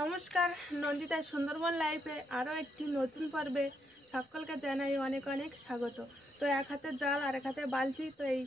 নমস্কার, নন্দিতা সুন্দরবন লাইফে আরও একটি নতুন পর্বে সকলকে জানাই অনেক অনেক স্বাগত। তো এক হাতে জাল আর এক হাতে বালতি। তো এই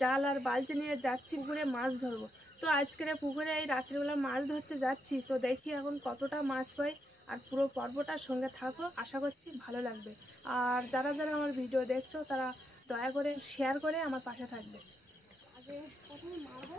জাল আর বালতি নিয়ে যাচ্ছি পুকুরে মাছ ধরবো। তো আজকের পুকুরে এই রাত্রিবেলা মাছ ধরতে যাচ্ছি। তো দেখি এখন কতটা মাছ পাই, আর পুরো পর্বটার সঙ্গে থাকো, আশা করছি ভালো লাগবে। আর যারা যারা আমার ভিডিও দেখছো তারা দয়া করে শেয়ার করে আমার পাশে থাকবে। আগে প্রথমে মারবো।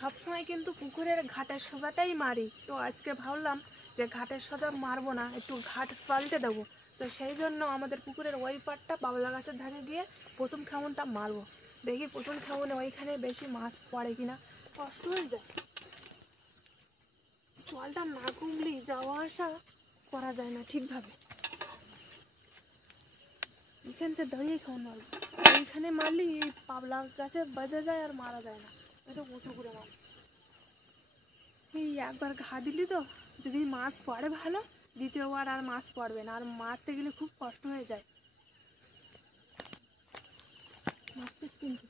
সবসময় কিন্তু পুকুরের ঘাটের সোজাটাই মারি, তো আজকে ভাবলাম যে ঘাটের সোজা মারবো না, একটু ঘাট পাল্টে দেবো। তো সেই জন্য আমাদের পুকুরের ওই পাটটা বাবলা গাছের ধারে গিয়ে প্রথম খেমনটা মারবো। দেখি প্রথম খেমনে ওইখানে বেশি মাছ পড়ে কিনা। কষ্ট হয়ে যায়, জলটা না কমলি যাওয়া আসা করা যায় না ঠিকভাবে। এখান থেকে দাঁড়িয়ে খেমন মারবো, এইখানে মারলি এই পাবলা গাছে বেঁধে যায় আর মারা যায় না, একটু উঁচু করে মার। এই একবার ঘা দিলি তো যদি মাছ পড়ে ভালো, দ্বিতীয়বার আর মাছ পড়বে না, আর মারতে গেলে খুব কষ্ট হয়ে যায়। মারতে কিন্তু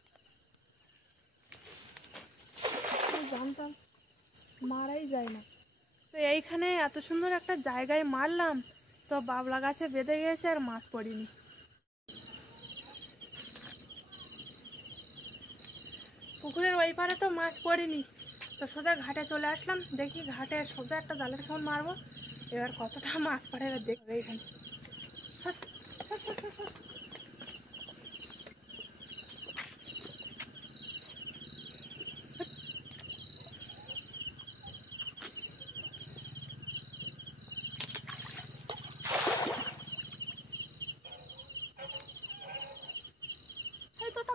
জানতাম মারাই যায় না। তো এইখানে এত সুন্দর একটা জায়গায় মারলাম, তো বাবলা গাছে বেঁধে গেছে আর মাছ পড়িনি। পুকুরের ওই পারে তো মাছ পড়েনি, তো সোজা ঘাটে চলে আসলাম। দেখি ঘাটে সোজা একটা জালের খেমন মারবো, এবার কতটা মাছ পড়ে এবার দেখবে। এইখানে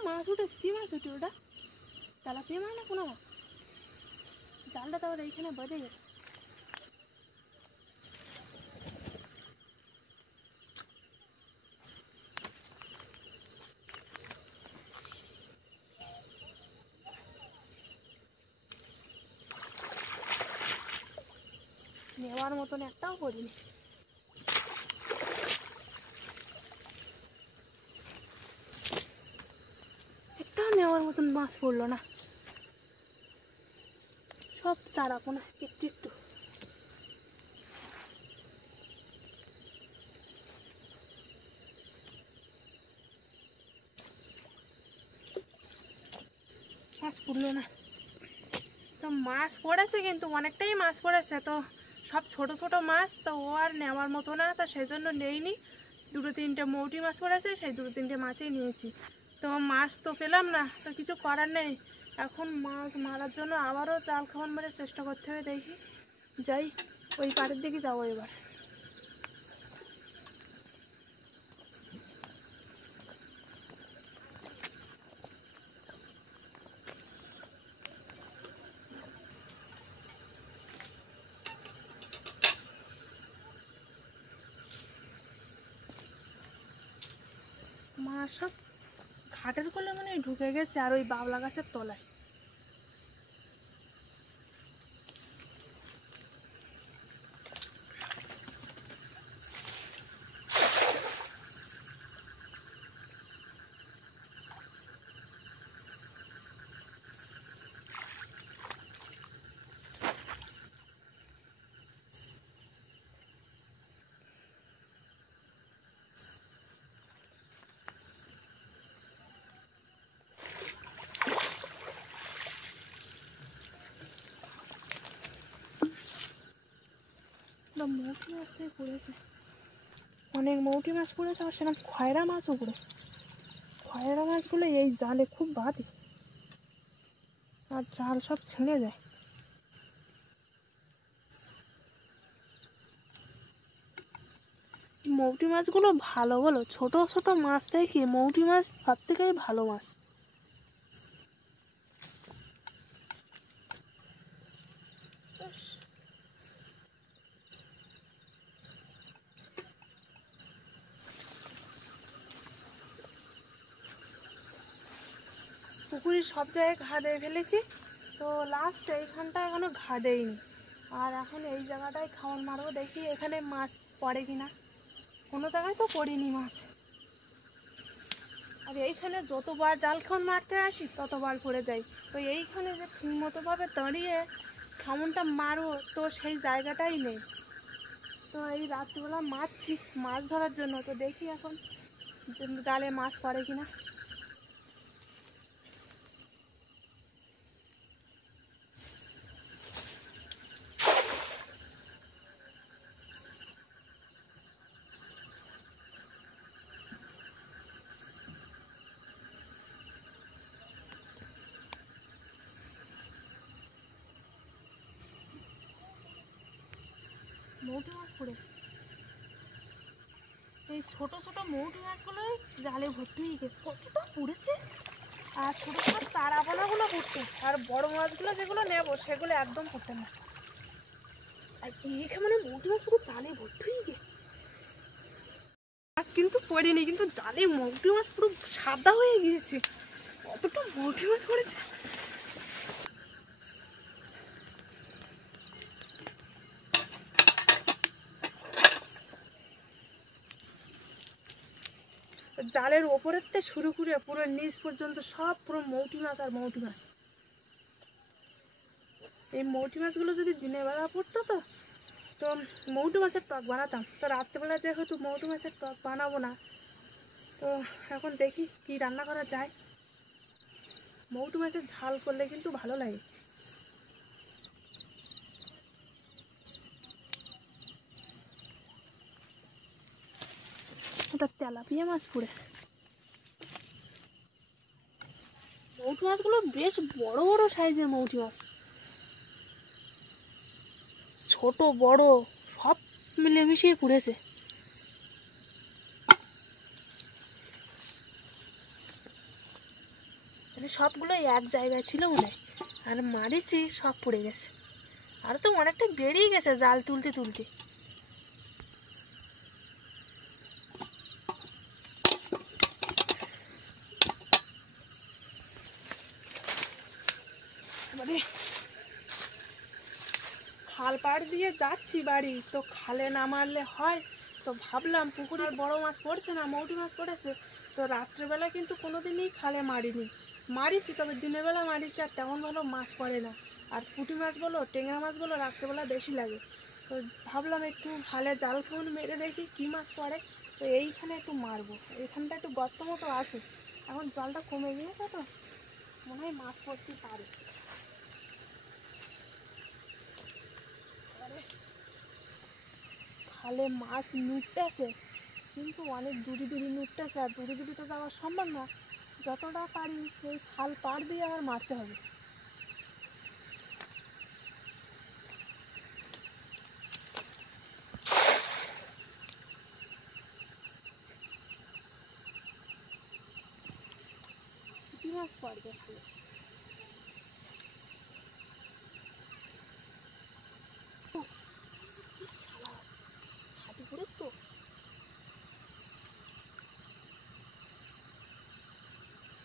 মাছ উঠেছে। কি মাছ উঠে ওটা? তেলাপিয়া মাছ না কোনো মাছ? জালটা তাহলে এইখানে বেঁধে গেছে। নেওয়ার মতন একটাও করিনি। একটাও নেওয়ার মতন মাছ পড়লো না, সব চারা পোনা একটু একটু। মাছ পড়লো না। তো মাছ পড়েছে কিন্তু অনেকটাই মাছ পড়েছে, তো সব ছোট ছোট মাছ, তো ও আর নেওয়ার মতো না, তো সেই জন্য নেইনি। দুটো তিনটে মৌটি মাছ পড়েছে, সেই দুটো তিনটে মাছই নিয়েছি। তো মাছ তো পেলাম না, তো কিছু করার নেই। এখন মাছ মারার জন্য আবারও জাল খাওয়ান মারার চেষ্টা করতে হবে। দেখি যাই, ওই পাড়ের দিকে যাবো এবার। মাছ সব ঘাটের কোলে মানে ঢুকে গেছে, আর ওই বাবলা গাছের তলায়। মৌটি মাছ থেকে পড়েছে, অনেক মৌটি মাছ পড়েছে, আর সেরকম খয়রা মাছও পড়েছে। খয়রা মাছগুলো এই জালে খুব বাঁধে, আর জাল সব ছিঁড়ে যায়। মৌটি মাছগুলো ভালো, বলো ছোট ছোট মাছ দেখি মৌটি মাছ সব থেকে ভালো মাছ। পুকুরের সব জায়গায় ঘা দিয়ে ফেলেছি, তো লাস্ট এইখানটা এখনো ঘা দেয়নি। আর এখন এই জায়গাটায় খাওয়ান মারবো, দেখি এখানে মাছ পড়ে কিনা। কোনো জায়গায় তো পড়িনি মাছ। আর এইখানে যতবার জাল খাওয়ান মারতে আসি ততবার পড়ে যাই। তো এইখানে যে ঠিক মতোভাবে দাঁড়িয়ে কেমনটা মারবো তো সেই জায়গাটাই নেই। তো এই রাত্রিবেলা মারছি মাছ ধরার জন্য, তো দেখি এখন জালে মাছ পড়ে কিনা। মৌটি মাছ পড়েছে, এই ছোট ছোট মৌটি মাছগুলোই জালে ভর্তি হয়ে গেছে। কতটা পড়েছে, আর ছোট ছোট চারাপোনাগুলো পড়তে, আর বড় মাছগুলো যেগুলো নেবো সেগুলো একদম পড়তে না। আর এইখানে মানে মৌটি মাছ পুরো জালে ভর্তি হয়ে গেছে। মাছ কিন্তু পড়েনি, কিন্তু জালে মৌটি মাছ পুরো সাদা হয়ে গিয়েছে। কতটা মৌটি মাছ পড়েছে। জালের ওপরের থেকে শুরু করে পুরো নিচ পর্যন্ত সব পুরো মৌটি মাছ আর মৌটি মাছ। এই মৌটি মাছগুলো যদি দিনের বেলা পড়তো তো মৌটি মাছের টক বানাতাম। তো রাত্রেবেলা যেহেতু মৌটি মাছের টক বানাবো না, তো এখন দেখি কি রান্না করা যায়। মৌটি মাছের ঝাল করলে কিন্তু ভালো লাগে। ওটা তেলাপিয়া মাছ পড়েছে। মৌটি মাছগুলো বেশ বড় বড় সাইজের মৌটি মাছ, ছোট বড় সব মিলেমিশিয়ে পড়েছে। সবগুলো এক জায়গায় ছিল মনে হয়, আর মারিছি সব পড়ে গেছে। আর তো অনেকটা বেরিয়ে গেছে জাল তুলতে তুলতে। এবারে খাল পাড় দিয়ে যাচ্ছি বাড়ি, তো খালে না মারলে হয়। তো ভাবলাম পুকুরে বড় মাছ পড়ছে না, মৌটি মাছ পড়েছে। তো রাত্রেবেলা কিন্তু কোনোদিনই খালে মারিনি, মারিছি তবে দিনের বেলা মারিছি, আর তেমন ভালো মাছ পড়ে না। আর পুঁটি মাছ বলো টেংরা মাছ বলো রাত্রেবেলা বেশি লাগে। তো ভাবলাম একটু খালে জাল খাউন মেরে দেখি কী মাছ পড়ে। তো এইখানে একটু মারবো, এইখানটা একটু গর্ত মতো আছে, এখন জলটা কমে গিয়েছে তো মনে হয় মাছ পড়তে পারে। খালে মাছ নুটতেছে, কিন্তু অনেক দূরে দূরে নুটতেছে, আর দূরে দূরে তো যাওয়া সম্ভব না। যতটা পারি এই খাল পাড় দিয়ে আমার মারতে হবে। কি মাছ পড়বে খালে? হাঁটি পড়িস তো,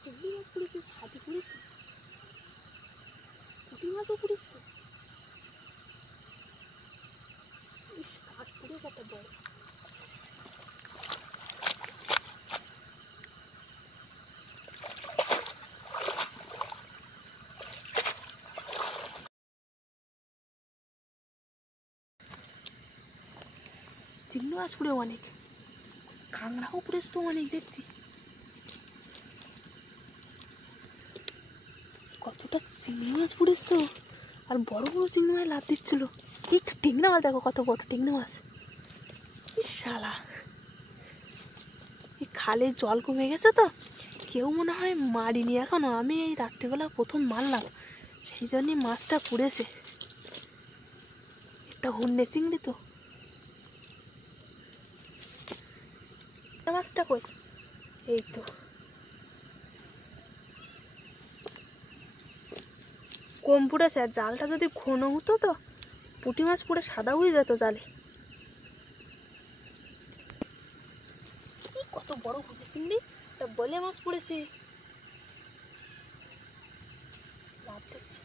চিংড়ি মাছ পড়েছিস, হাঁটি পড়েছিস, পুঁটি মাছও পড়িস তো। ইস, কাঠ পড়ে কত বড়। চিংড়ি মাছ পড়ে অনেক, কাঁকড়াও পড়েছ তো অনেক দেখছি। কতটা চিংড়ি মাছ পড়েছ তো, আর বড় বড় চিংড়ি মাছ লাভ দিচ্ছিল। এই তো টেংরা মাছ দেখো কত বড় টেংরা মাছ। শালা এই খালে জল কমে গেছে তো কেউ মনে হয় মারিনি এখনো, আমি এই রাত্রিবেলা প্রথম মারলাম, সেই জন্যই মাছটা পড়েছে। একটা হুন্ডে চিংড়ি তো। মাছটা কই, এই তো কম পড়েছে। আর জালটা যদি ঘন হতো তো পুঁটি মাছ পুরো সাদা হয়ে যেত জালে। কত বড় হুন্ডে চিংড়ি, তা বলে মাছ পড়েছে, লাভ দিচ্ছে।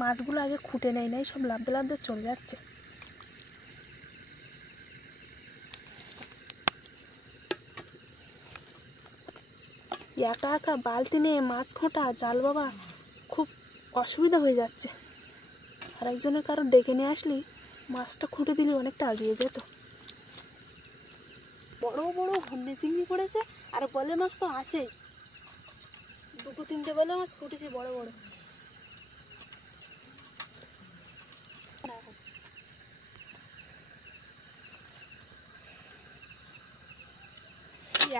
মাছগুলো আগে খুঁটে নেয় নাই, সব লাভতে লাভতে চলে যাচ্ছে। একা একা বালতি নিয়ে মাছ খোঁটা জাল বাবা খুব অসুবিধা হয়ে যাচ্ছে। আর একজনের কারো ডেকে নিয়ে আসলি মাছটা খুঁটে দিলে অনেকটা আগিয়ে যেত। বড় বড় হন্যে চিংড়ি পড়েছে, আর বলে মাছ তো আছেই। 2-3টে বলে মাছ ফুটেছে বড় বড়।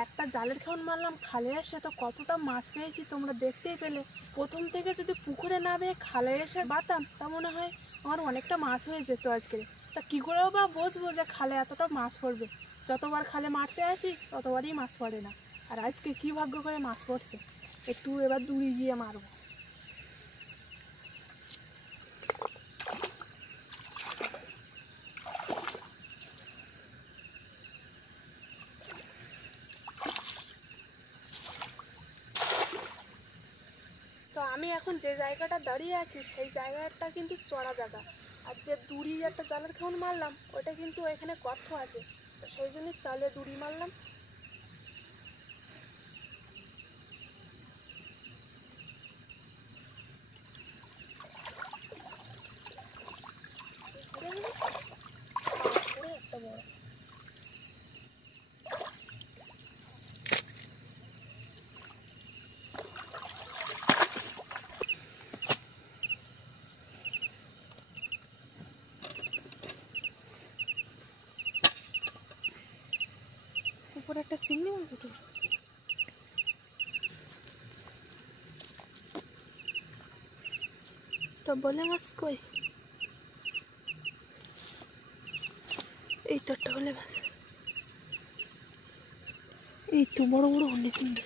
একটা জালের খাওয়ান মারলাম খালে এসে, তো কতটা মাছ পেয়েছি তোমরা দেখতেই পেলে। প্রথম থেকে যদি পুকুরে না বেয়ে খালে এসে বাতাম তা মনে হয় আমার অনেকটা মাছ হয়ে যেত আজকে। তা কী করেও বা বসবো যে খালে এতটা মাছ পড়বে? যতবার খালে মারতে আসি ততবারই মাছ পড়ে না। আর আজকে কী ভাগ্য করে মাছ পড়ছে, একটু এবার দূরে গিয়ে মারবো। তো আমি এখন যে জায়গাটা দাঁড়িয়ে আছি সেই জায়গাটা কিন্তু চড়া জায়গা, আর যে দড়ি একটা জালের খাওয়ান মারলাম ওটা কিন্তু এখানে গর্ত আছে, তো সেই জন্য চালে দড়ি মারলাম। একটা বড় উপরে একটা চিংড়ি মাছ উঠে। তো বলে মাছ কই? এই তো একটা বলে মাছ, এই তো বড় বড় হন্যে চিংড়ি।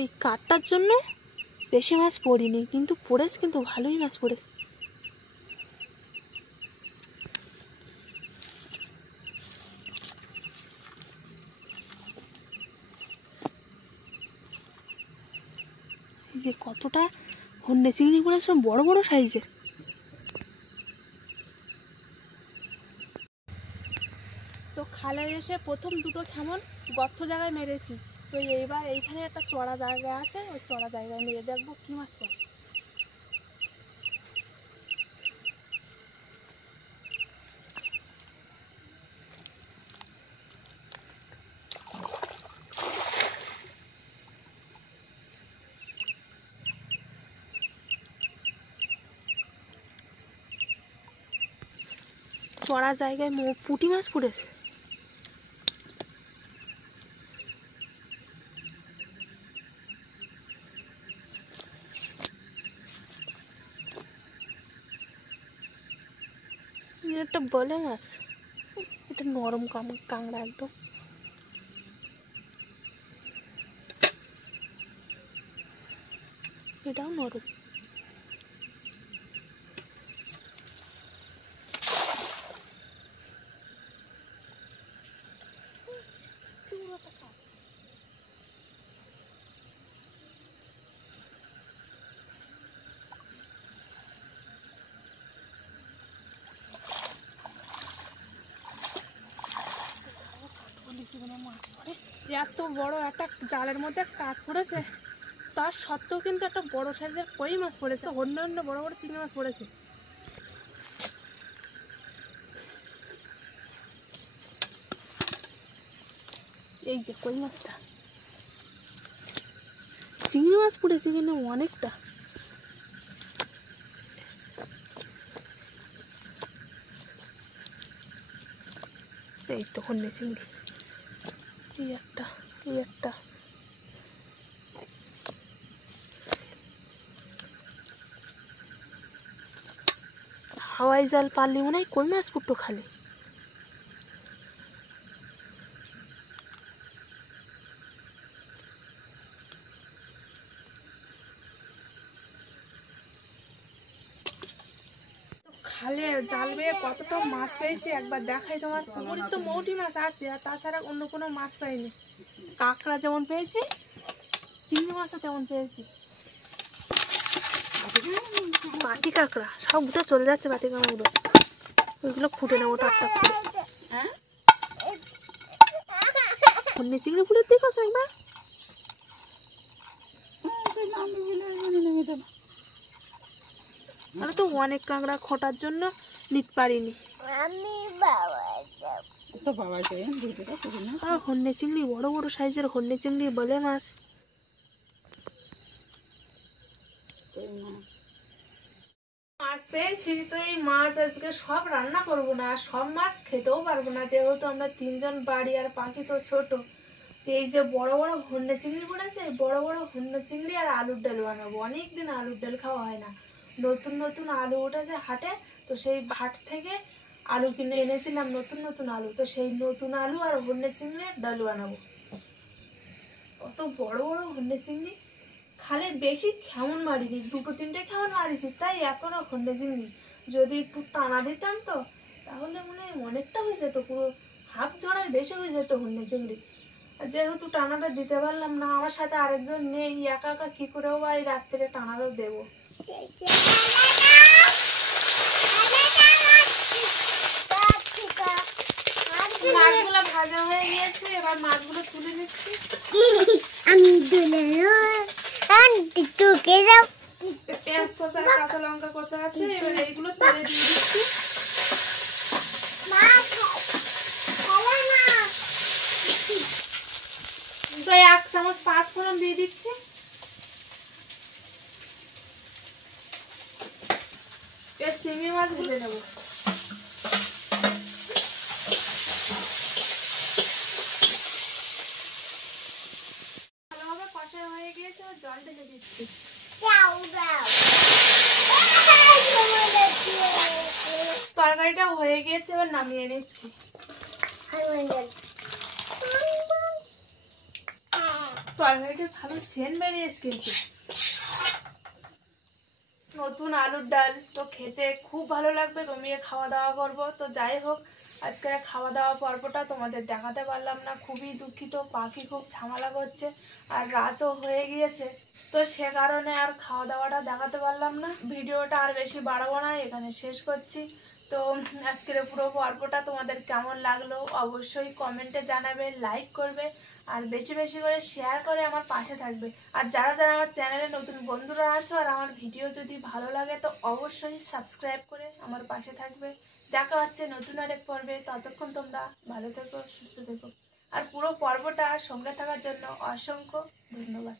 এই কাঠটার জন্য বেশি মাছ পড়িনি, কিন্তু পড়েছে, কিন্তু ভালোই মাছ পড়েছে। এই যে কতটা হন্যে চিংড়ি পড়েছে, বড় বড় সাইজের। তো খালে এসে প্রথম দুটো খেমন গর্ত জায়গায় মেরেছি, তো এইবার এইখানে একটা চড়া জায়গা আছে, ওই চড়া জায়গায় মেরে দেখবো কী মাছ পড়ে। চড়া জায়গায় পুঁটি মাছ পড়েছে। একটা বলে মাছ, এটা নরম কাঁকড়া একদম। এটাও নরম। এত বড় একটা জালের মধ্যে কাঠ পড়েছে, তার সত্ত্বেও কিন্তু একটা বড় সাইজের কই মাছ পড়েছে, অন্য বড় বড় চিংড়ি মাছ পড়েছে। এই যে কই মাছটা, চিংড়ি মাছ পড়েছে কিন্তু অনেকটা। এই তো হন্যে চিংড়ি, এই একটা, এই একটা। হাওয়াই জাল পারলে মনে হয় কই মাছ পুট্টো খালে। খালে জাল বেয়ে কতটা মাছ পেয়েছি একবার দেখাই তোমার। পুকুরে তো মৌটি মাছ আছে, আর তাছাড়া অন্য কোনো মাছ পাইনি। কাঁকড়া যেমন পেয়েছি, চিংড়ি মাছও তেমন পেয়েছি। বাটি কাঁকড়া সব উঠে চলে যাচ্ছে, বাটি কাঁকড়াগুলো ওইগুলো ফুটে নেবো টাটটা করে। হ্যাঁ হন্যে চিংড়ি ফুলের দেখো একবার। আমরা তো অনেক কাঁকড়া খোঁটার জন্য নিতে পারিনি। হন্যে চিংড়ি, বড় বড় সাইজের হন্যে চিংড়ি বলে মাছ। মাছ পেয়েছি, তো এই মাছ আজকে সব রান্না করবো না, আর সব মাছ খেতেও পারবো না, যেহেতু আমরা 3 জন বাড়ি আর পাখি তো ছোট। তো এই যে বড় বড় হন্যে চিংড়ি পড়েছে, বড় বড় হন্যে চিংড়ি আর আলুর ডাল বানাবো। অনেকদিন আলুর ডাল খাওয়া হয় না। নতুন নতুন আলু উঠেছে হাটে, তো সেই হাট থেকে আলু কিনে এনেছিলাম, নতুন নতুন আলু। তো সেই নতুন আলু আর হন্যে চিংড়ির ডাল বানাবো। কত বড় বড় হন্যে চিংড়ি, খালে বেশি খেমন মারিনি, 2-3টে খেমন মারিছি, তাই এতটা হন্যে চিংড়ি। যদি একটু টানা দিতাম তো তাহলে মনে হয় অনেকটা হয়ে যেত, পুরো হাফ জড়ার বেশি হয়ে যেত হন্যে চিংড়ি। আর যেহেতু টানাটা দিতে পারলাম না, আমার সাথে আরেকজন নেই, একা একা কি করেও বা এই রাত্রে টানাটা দেবো। মাছগুলো ভাজা হয়ে গিয়েছে, এবার মাছগুলো তুলে নিচ্ছি। পেঁয়াজ কষা, কাঁচা লঙ্কা কষা আছে, এবার এইগুলো তেলে দিয়ে দিচ্ছি। তো 1 চামচ 5 ফোড়ন দিয়ে দিচ্ছি। এবার চিংড়ি মাছ ভেজে নেবো। ভালোভাবে কষা হয়ে গিয়েছে, জল ঢেলে দিচ্ছি। তরকারিটা হয়ে গিয়েছে, এবার নামিয়ে নিচ্ছি। তরকারিটা ভালো সেন্ট বেরিয়েছে কিন্তু। নতুন আলুর ডাল তো খেতে খুব ভালো লাগবে, জমিয়ে খাওয়া দাওয়া করবো। তো যাই হোক, আজকের খাওয়া দাওয়া পর্বটা তোমাদের দেখাতে পারলাম না, খুবই দুঃখিত। পাখি খুব ঝামেলা করছে আর রাতও হয়ে গিয়েছে, তো সে কারণে আর খাওয়া দাওয়াটা দেখাতে পারলাম না। ভিডিওটা আর বেশি বাড়াবো না, এখানে শেষ করছি। তো আজকের পুরো পর্বটা তোমাদের কেমন লাগলো অবশ্যই কমেন্টে জানাবে, লাইক করবে, আর বেশি বেশি করে শেয়ার করে আমার পাশে থাকবে। আর যারা যারা আমার চ্যানেলে নতুন বন্ধুরা আছো আর আমার ভিডিও যদি ভালো লাগে তো অবশ্যই সাবস্ক্রাইব করে আমার পাশে থাকবে। দেখা হচ্ছে নতুন আরেক পর্বে, ততক্ষণ তোমরা ভালো থেকো, সুস্থ থেকো। আর পুরো পর্বটা সঙ্গে থাকার জন্য অসংখ্য ধন্যবাদ।